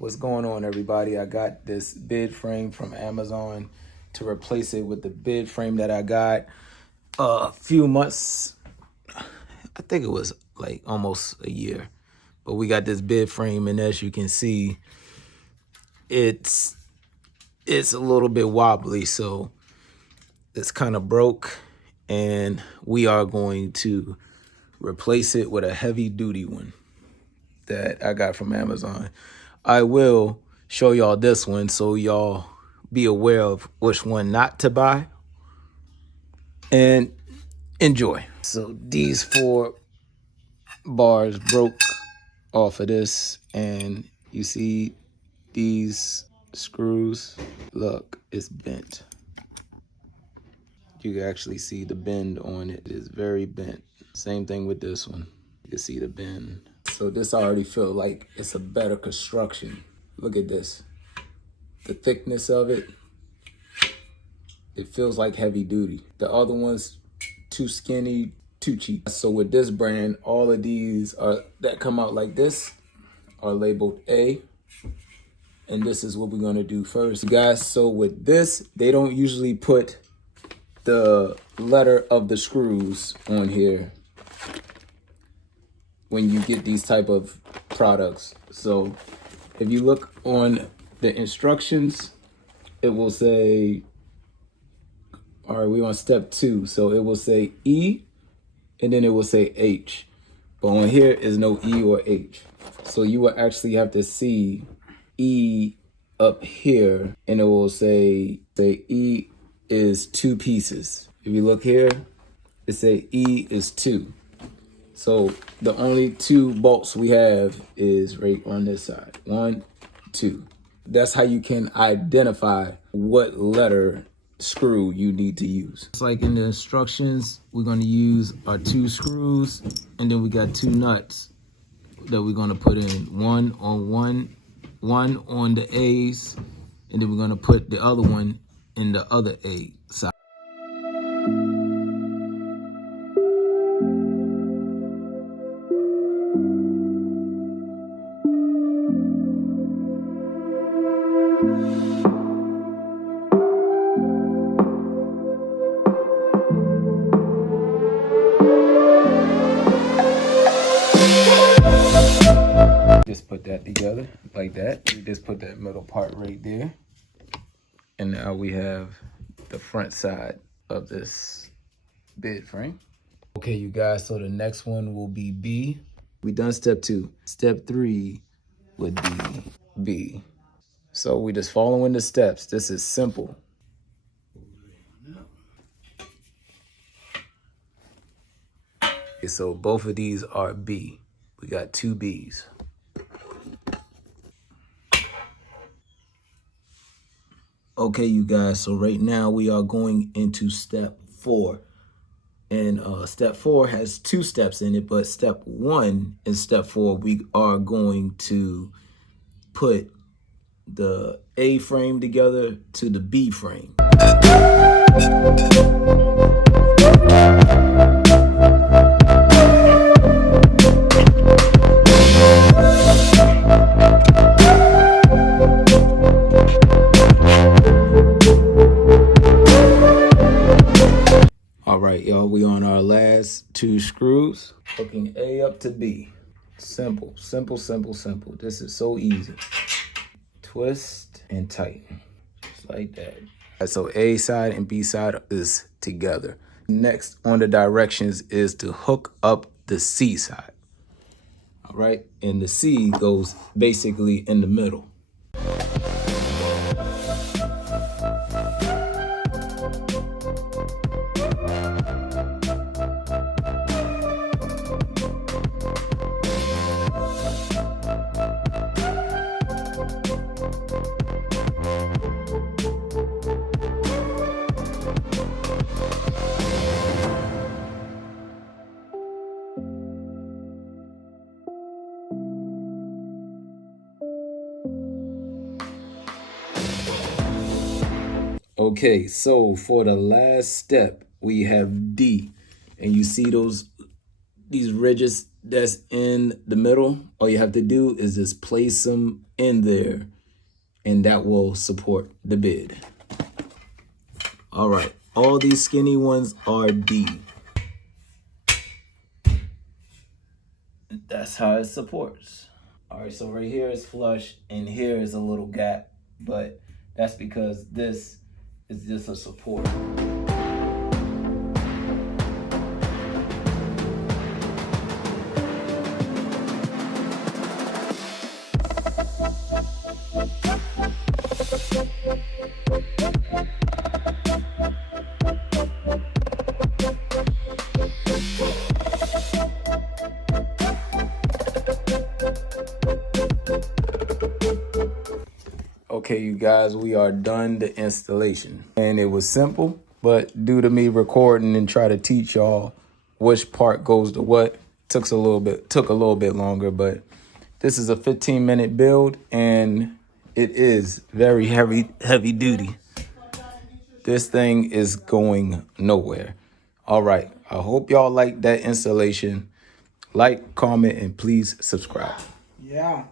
What's going on, everybody? I got this bid frame from Amazon to replace it with the bid frame that I got a few months. I think it was like almost a year, but we got this bid frame, and as you can see, it's a little bit wobbly, so it's kind of broke, and we are going to replace it with a heavy duty one that I got from Amazon. I will show y'all this one so y'all be aware of which one not to buy and enjoy. So these 4 bars broke off of this, and you see these screws, look, it's bent. You can actually see the bend on it. It is very bent. Same thing with this one. You can see the bend. So this already feel like it's a better construction. Look at this. The thickness of it, it feels like heavy duty. The other one's too skinny, too cheap. So with this brand, all of these that come out like this are labeled A. And this is what we're gonna do first, guys. So with this, they don't usually put the letter of the screws on here when you get these type of products. So if you look on the instructions, it will say, all right, we're on step 2. So it will say E, and then it will say H. But on here is no E or H. So you will actually have to see E up here, and it will say E is 2 pieces. If you look here, it say E is 2. So the only 2 bolts we have is right on this side. 1, 2. That's how you can identify what letter screw you need to use. It's like in the instructions, we're gonna use our 2 screws, and then we got 2 nuts that we're gonna put in. One on the A's, and then we're gonna put the other one in the other A side. Just put that together like that. We just put that middle part right there. And now we have the front side of this bid frame. Okay, you guys, so the next one will be B. We done step 2. Step 3 would be B. So we just following the steps. This is simple. Okay, so both of these are B. We got 2 B's. Okay, you guys, so right now we are going into step 4. And step 4 has 2 steps in it, but step 1 and step 4, we are going to put the A frame together to the B frame. All right, y'all, we on our last 2 screws, hooking A up to B. Simple, simple, simple, simple. This is so easy. Twist and tighten, just like that. So A side and B side is together. Next on the directions is to hook up the C side. All right, and the C goes basically in the middle. Okay, so for the last step, we have D. And you see these ridges that's in the middle? All you have to do is just place them in there, and that will support the bid. All right, all these skinny ones are D. That's how it supports. All right, so right here is flush and here is a little gap, but that's because this is just a support. Okay, you guys, we are done the installation. And it was simple, but due to me recording and try to teach y'all which part goes to what, took a little bit longer, but this is a 15-minute build and it is very heavy duty. This thing is going nowhere. All right, I hope y'all like that installation. Like, comment, and please subscribe. Yeah.